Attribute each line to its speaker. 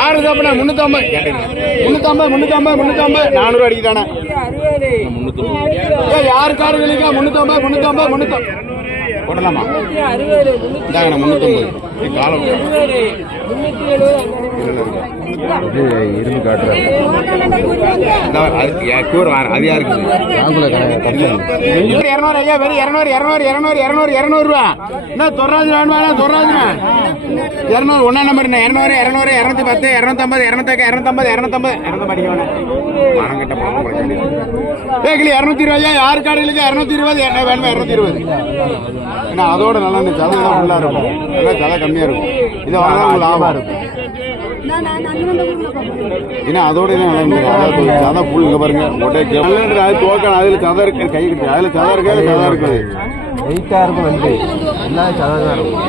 Speaker 1: ஆறு தப்புண்ணா முந்நூற்றம்பது முந்நூற்றம்பது முந்நூற்றம்பது முந்நூற்றம்பது நானூறு அடிக்கிட்டானே ஏ யார் காரு முந்நூற்றம்பது முந்நூற்றம்பது முந்நூற்றம்பது போடலாமா? இந்தாங்கண்ணா முந்நூற்றம்பது காலம்.
Speaker 2: இருந்து காட்டுறாரு
Speaker 1: அது யாருக்கு? இரநூறு ஐயா வெறும் இரநூறு இரநூறு இரநூறு இரநூறு இரநூறுவா. என்ன தொண்ணூறு வேணுமா தொண்ணூறுண்ணா இரநூறு ஒன்றா நம்பர்ண்ணா இரநூறு இரநூறு இரநூத்தி பத்து இரநூத்தம்பது இரநூத்தக்க இரநூத்தம்பது இரநூத்தம்பது. இரநூத்தம்பது இரநூத்தி இருபது யார் காடுகளுக்கு இரநூத்தி இருபது என்ன வேணுமா? இரநூத்தி இருபது. ஏன்னா அதோட நல்லா இந்த சதை தான் ஃபுல்லாக இருக்கும். நல்லா சதை கம்மியாக இருக்கும். இதை வாங்க உங்களுக்கு லாபம் இருக்கும் ஏன்னா அதோட நல்லா இருந்தது அதாவது சதை புல் இங்கே பாருங்க. ஒட்டை நல்லா அது தோக்கணும் அதில் சதை இருக்கு. கை கிட்ட. அதில் சதை இருக்காது சதை இருக்குது
Speaker 2: வெயிட்டாக இருக்கும் வந்து எல்லாம் சதம் தான் இருக்கும்.